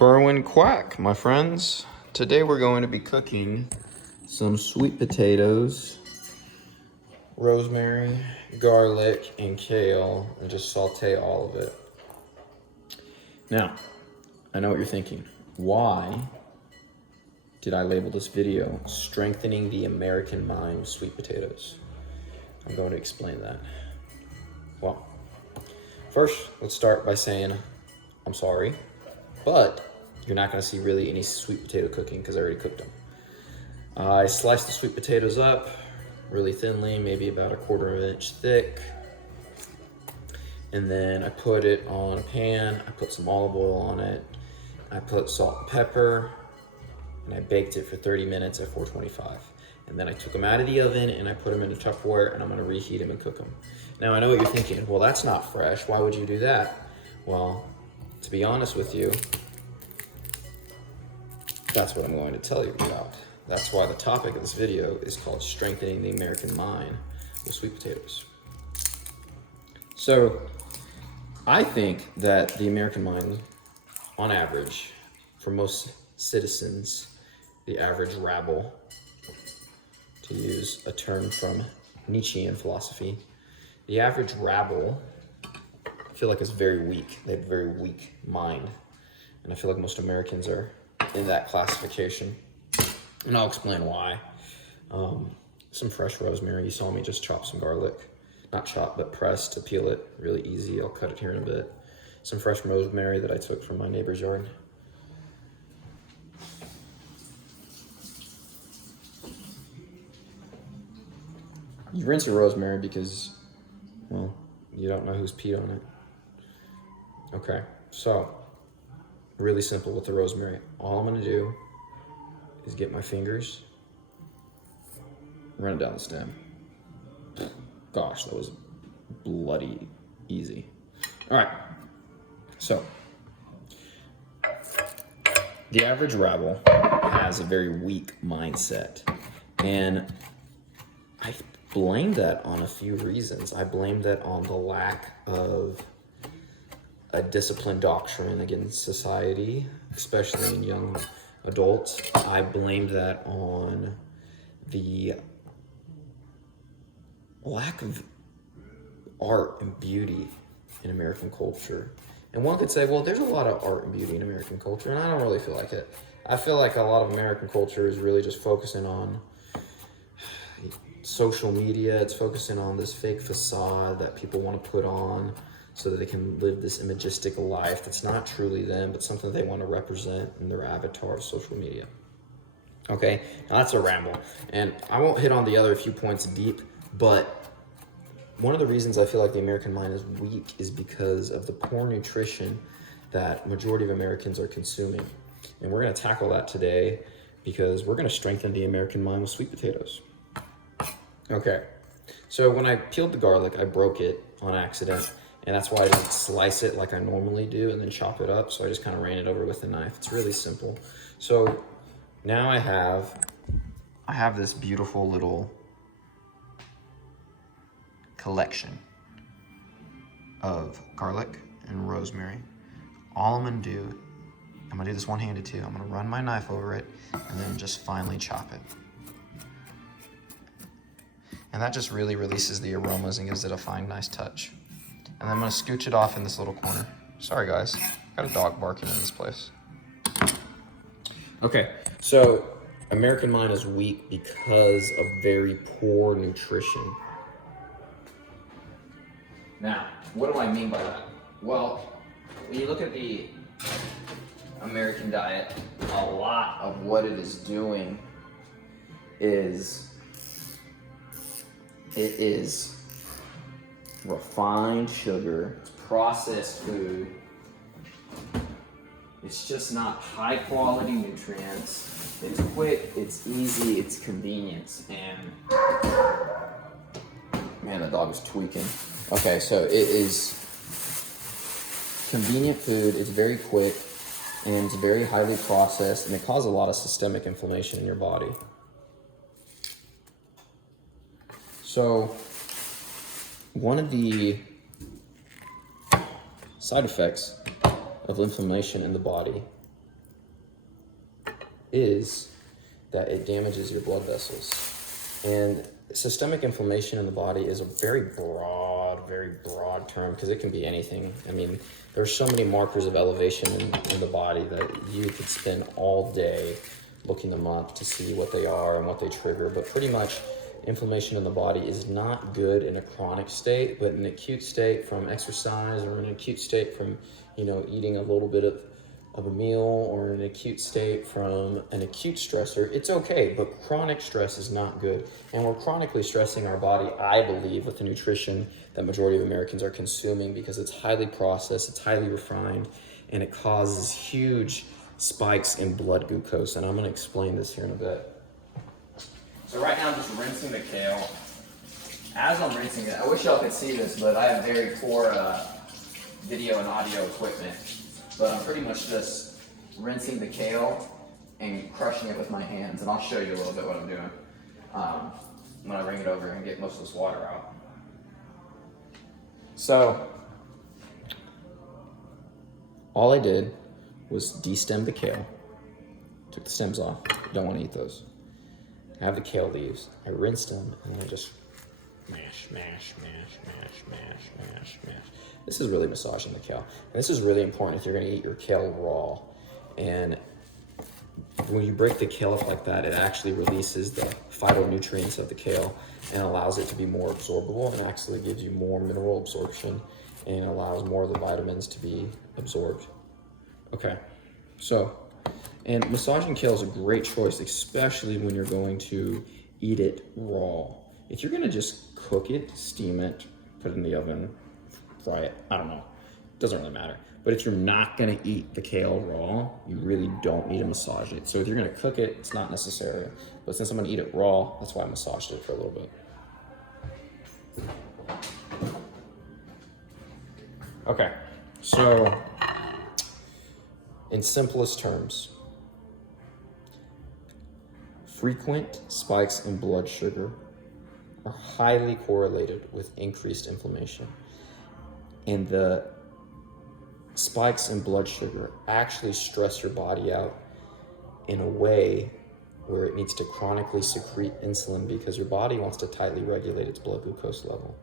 Berwin Quack, my friends. Today we're going to be cooking some sweet potatoes, rosemary, garlic, and kale, and just saute all of it. Now, I know what you're thinking. Why did I label this video Strengthening the American Mind with Sweet Potatoes? I'm going to explain that. Well, first, let's start by saying I'm sorry, but you're not going to see really any sweet potato cooking because I already cooked them. I sliced the sweet potatoes up really thinly, maybe about 1/4 inch thick. And then I put it on a pan. I put some olive oil on it. I put salt and pepper, and I baked it for 30 minutes at 425. And then I took them out of the oven and I put them in a Tupperware, and I'm gonna reheat them and cook them. Now I know what you're thinking, well, that's not fresh. Why would you do that? Well, to be honest with you, that's what I'm going to tell you about. That's why the topic of this video is called Strengthening the American Mind with Sweet Potatoes. So I think that the American mind, on average, for most citizens, the average rabble, to use a term from Nietzschean philosophy, the average rabble, I feel like is very weak. They have a very weak mind. And I feel like most Americans are in that classification. And I'll explain why. Some fresh rosemary. You saw me just chop some garlic. Not chop, but press to peel it. Really easy. I'll cut it here in a bit. Some fresh rosemary that I took from my neighbor's yard. You rinse your rosemary because, well, you don't know who's peed on it. Okay, so really simple with the rosemary. All I'm gonna do is get my fingers, run it down the stem. Gosh, that was bloody easy. All right, so the average rabble has a very weak mindset, and I blame that on a few reasons. I blame that on the lack of a disciplined doctrine against society, especially in young adults. I blame that on the lack of art and beauty in American culture. And one could say, well, there's a lot of art and beauty in American culture, and I don't really feel like it. I feel like a lot of American culture is really just focusing on social media. It's focusing on this fake facade that people want to put on so that they can live this imagistic life that's not truly them, but something they want to represent in their avatar of social media. Okay, now that's a ramble. And I won't hit on the other few points deep, but one of the reasons I feel like the American mind is weak is because of the poor nutrition that majority of Americans are consuming. And we're going to tackle that today because we're going to strengthen the American mind with sweet potatoes. Okay, so when I peeled the garlic, I broke it on accident, and that's why I didn't slice it like I normally do and then chop it up. So I just kind of ran it over with a knife. It's really simple. So now I have this beautiful little collection of garlic and rosemary. All I'm gonna do, I'm gonna do this one-handed too. I'm gonna run my knife over it and then just finely chop it. And that just really releases the aromas and gives it a fine, nice touch. And then I'm gonna scooch it off in this little corner. Sorry guys, got a dog barking in this place. Okay, so American mind is weak because of very poor nutrition. Now, what do I mean by that? Well, when you look at the American diet, a lot of what it is doing is it is refined sugar, it's processed food. It's just not high quality nutrients. It's quick, it's easy, it's convenience. And man, the dog is tweaking. Okay, so it is convenient food, it's very quick, and it's very highly processed, and it causes a lot of systemic inflammation in your body. So one of the side effects of inflammation in the body is that it damages your blood vessels. And systemic inflammation in the body is a very broad term, because it can be anything. I mean, there's so many markers of elevation in the body that you could spend all day looking them up to see what they are and what they trigger. But pretty much inflammation in the body is not good in a chronic state, but in an acute state from exercise, or in an acute state from, eating a little bit of a meal, or in an acute state from an acute stressor, it's okay. But chronic stress is not good. And we're chronically stressing our body, I believe, with the nutrition that majority of Americans are consuming, because it's highly processed, it's highly refined, and it causes huge spikes in blood glucose. And I'm going to explain this here in a bit. So right now I'm just rinsing the kale. As I'm rinsing it, I wish y'all could see this, but I have very poor video and audio equipment. But I'm pretty much just rinsing the kale and crushing it with my hands. And I'll show you a little bit what I'm doing when I bring it over and get most of this water out. So all I did was destem the kale. Took the stems off. Don't want to eat those. I have the kale leaves. I rinsed them, and I just mash. This is really massaging the kale. And this is really important if you're going to eat your kale raw. And when you break the kale up like that, it actually releases the phytonutrients of the kale and allows it to be more absorbable, and actually gives you more mineral absorption, and allows more of the vitamins to be absorbed. Okay, so, and massaging kale is a great choice, especially when you're going to eat it raw. If you're going to just cook it, steam it, put it in the oven, fry it, I don't know, doesn't really matter. But if you're not going to eat the kale raw, you really don't need to massage it. So if you're going to cook it, it's not necessary. But since I'm going to eat it raw, that's why I massaged it for a little bit. Okay, so in simplest terms, frequent spikes in blood sugar are highly correlated with increased inflammation. And the spikes in blood sugar actually stress your body out in a way where it needs to chronically secrete insulin, because your body wants to tightly regulate its blood glucose level.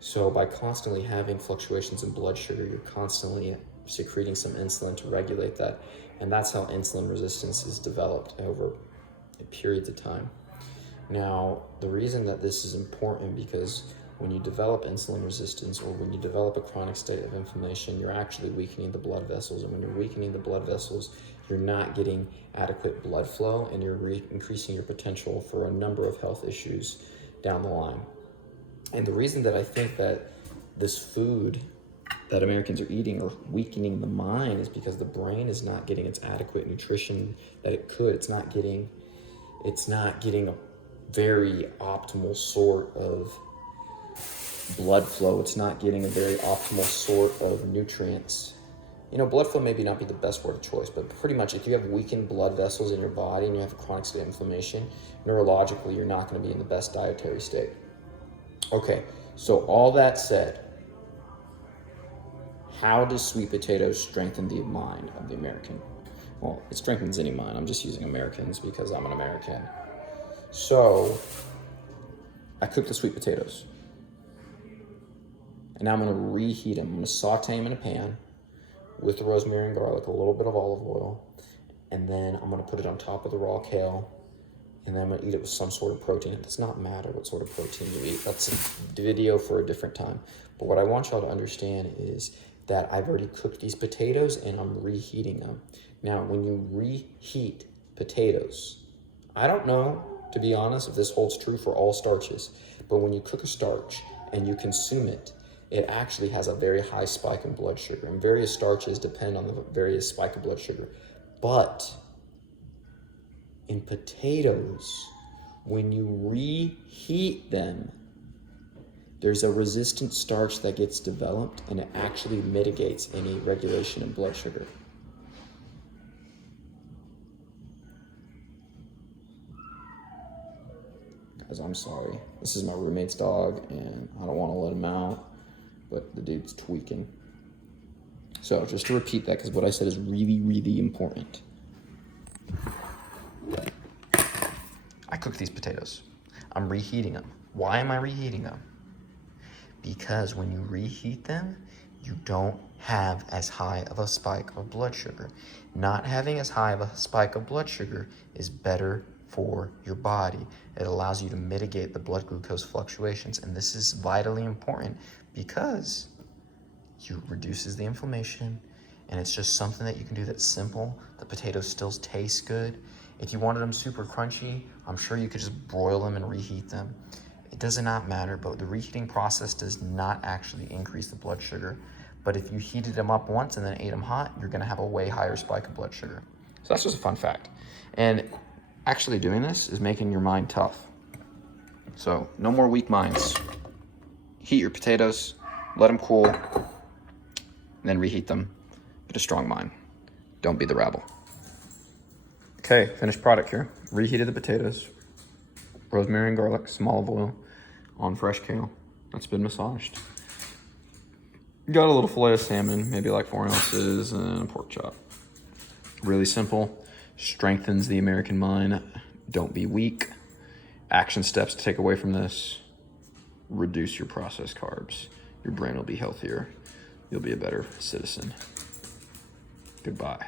So by constantly having fluctuations in blood sugar, you're constantly secreting some insulin to regulate that. And that's how insulin resistance is developed over periods of time. Now, the reason that this is important, because when you develop insulin resistance, or when you develop a chronic state of inflammation, you're actually weakening the blood vessels. And when you're weakening the blood vessels, you're not getting adequate blood flow, and you're increasing your potential for a number of health issues down the line. And the reason that I think that this food that Americans are eating are weakening the mind is because the brain is not getting its adequate nutrition that it could. It's not getting a very optimal sort of blood flow. It's not getting a very optimal sort of nutrients. Blood flow maybe not be the best word of choice, but pretty much if you have weakened blood vessels in your body and you have a chronic state of inflammation, neurologically, you're not going to be in the best dietary state. Okay, so all that said, how does sweet potatoes strengthen the mind of the American? Well, it strengthens any mind. I'm just using Americans because I'm an American. So I cooked the sweet potatoes. And now I'm going to reheat them. I'm going to saute them in a pan with the rosemary and garlic, a little bit of olive oil. And then I'm going to put it on top of the raw kale. And then I'm going to eat it with some sort of protein. It does not matter what sort of protein you eat. That's a video for a different time. But what I want y'all to understand is that I've already cooked these potatoes and I'm reheating them. Now, when you reheat potatoes, I don't know, to be honest, if this holds true for all starches, but when you cook a starch and you consume it, it actually has a very high spike in blood sugar. And various starches depend on the various spike of blood sugar. But in potatoes, when you reheat them, there's a resistant starch that gets developed, and it actually mitigates any regulation in blood sugar. Guys, I'm sorry. This is my roommate's dog, and I don't want to let him out, but the dude's tweaking. So just to repeat that, because what I said is really, really important. cook these potatoes. I'm reheating them. Why am I reheating them? Because when you reheat them, you don't have as high of a spike of blood sugar. Not having as high of a spike of blood sugar is better for your body. It allows you to mitigate the blood glucose fluctuations. And this is vitally important because you reduces the inflammation, and it's just something that you can do that's simple. The potatoes still taste good. If you wanted them super crunchy, I'm sure you could just broil them and reheat them. It does not matter, but the reheating process does not actually increase the blood sugar. But if you heated them up once and then ate them hot, you're gonna have a way higher spike of blood sugar. So that's just a fun fact. And actually doing this is making your mind tough. So no more weak minds. Heat your potatoes, let them cool, then reheat them. Get a strong mind. Don't be the rabble. Okay, finished product here. Reheated the potatoes. Rosemary and garlic, some olive oil on fresh kale that's been massaged. Got a little fillet of salmon, maybe like 4 ounces, and a pork chop. Really simple, strengthens the American mind. Don't be weak. Action steps to take away from this: reduce your processed carbs. Your brain will be healthier. You'll be a better citizen. Goodbye.